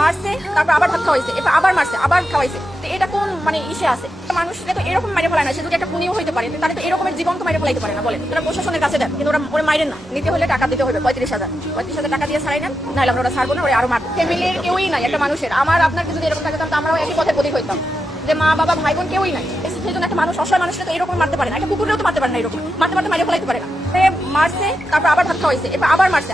মারছে, তারপর আবার ভাত খাওয়াইছে, এরপর আবার মারছে, আবার খাওয়াইছে। তো এটা কোন মানে ইসে আছে? মানুষকে তো এরকম মাইরে ফেলায় না, সে যদি একটা খুনিও হইতে পারে, তাহলে তো এরকমের জীবন তো মাইরে ফেলাইতে পারে না। বলেন, ওরা প্রশাসনের কাছে দেন, কিন্তু ওরা মাইরেন না। নিতে হলে টাকা দিতে হবে 35,000 টাকা দিয়ে ছাড়াই নেন, নাহলে আমরা ওরা ছাড়বো না, ওরা আরো মারবো। ফ্যামিলির কেউই নাই একটা মানুষের। আমার আপনার যদি এরকম থাকে, তাহলে আমরাও একই পথের প্রতীক হইতাম, যে মা বাবা ভাই বোন কেউই নাই। সেই জন্য একটা মানুষ, অসহায় মানুষকে তো এরকম মারতে পারে না, একটা কুকুরেও তো মারতে পারে না, এরকম মারতে মারতে মাইরে ফেলাইতে পারে না। মারছে, তারপর আবার ভাত খাওয়াইছে, এরপর আবার মারছে।